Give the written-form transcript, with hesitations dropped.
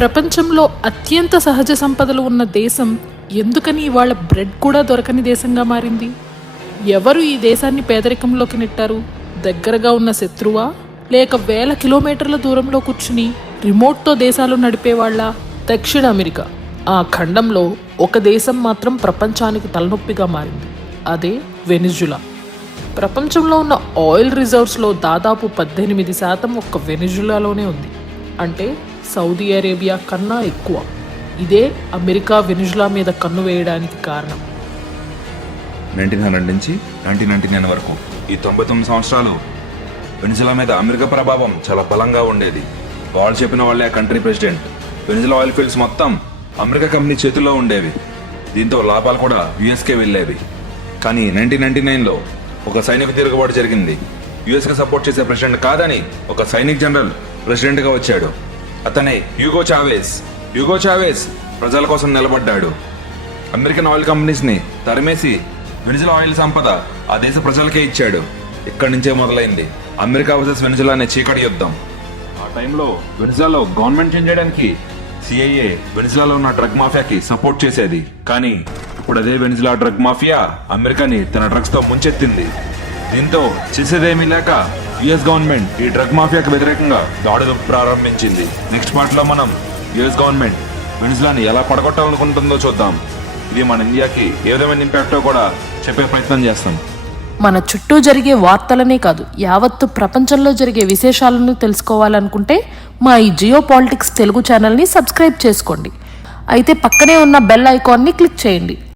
ప్రపంచంలో అత్యంత సహజ సంపదలు ఉన్న దేశం ఎందుకని ఇవాళ బ్రెడ్ కూడా దొరకని దేశంగా మారింది? ఎవరు ఈ దేశాన్ని పేదరికంలోకి నెట్టారు? దగ్గరగా ఉన్న శత్రువా, లేక వేల కిలోమీటర్ల దూరంలో కూర్చుని రిమోట్తో దేశాలు నడిపేవాళ్ళ? దక్షిణ అమెరికా ఆ ఖండంలో ఒక దేశం మాత్రం ప్రపంచానికి తలనొప్పిగా మారింది. అదే వెనిజులా. ప్రపంచంలో ఉన్న ఆయిల్ రిజర్వ్స్లో దాదాపు 18% ఒక్క వెనిజులాలోనే ఉంది. అంటే సౌదీ అరేబియా కన్నా ఎక్కువ. ఇదే అమెరికా వెనిజులా మీద కన్ను వేయడానికి కారణం. 1900 నుంచి 1999 వరకు ఈ 99 సంవత్సరాలు వెనిజులా మీద అమెరికా ప్రభావం చాలా బలంగా ఉండేది. వాళ్ళు చెప్పిన వాళ్ళే country president. Venezuela oil fields మొత్తం అమెరికా కంపెనీ చేతుల్లో ఉండేవి. దీంతో లాభాలు కూడా యుఎస్కే వెళ్ళేవి. కానీ 1999లో ఒక సైనిక తిరుగుబాటు జరిగింది. యుఎస్కి సపోర్ట్ చేసే ప్రెసిడెంట్ కాదని ఒక సైనిక్ జనరల్ ప్రెసిడెంట్గా వచ్చాడు. అతనే హ్యూగో చావేస్ ప్రజల కోసం నిలబడ్డాడు. అమెరికన్ ఆయిల్ కంపెనీస్ని తరిమేసి వెనిజులా ఆయిల్ సంపద ఆ దేశ ప్రజలకే ఇచ్చాడు. ఇక్కడి నుంచే మొదలైంది అమెరికా వర్సెస్ వెనిజులా అనే చీకటి యుద్ధం. ఆ టైంలో వెనిజులాలో గవర్నమెంట్ చేంజ్ చేయడానికి సిఐఏ వెనిజులాలో ఉన్న డ్రగ్ మాఫియాకి సపోర్ట్ చేసేది. కానీ ఇప్పుడు అదే వెనిజులా డ్రగ్ మాఫియా అమెరికాని తన డ్రగ్స్ తో ముంచెత్తింది. దీంతో చేసేదేమీ లేక యుఎస్ గవర్నమెంట్ ఈ డ్రగ్ మాఫియాకి వ్యతిరేకంగా దాడులు ప్రారంభించింది. నెక్స్ట్ పార్ట్ లో మనం యుఎస్ గవర్నమెంట్ వెనిజులాని ఎలా పడగొట్టాలనుకుంటుందో చూద్దాం. ఇది మన ఇండియాకి ఏ విధమైన ఇంపాక్టో కూడా చెప్పే ప్రయత్నం చేస్తాం. మన చుట్టూ జరిగే వార్తలనే కాదు, యావత్తు ప్రపంచంలో జరిగే విశేషాలను తెలుసుకోవాలనుకుంటే మా ఈ జియో పాలిటిక్స్ తెలుగు ఛానల్ని సబ్స్క్రైబ్ చేసుకోండి. అయితే పక్కనే ఉన్న బెల్ ఐకాన్ని క్లిక్ చేయండి.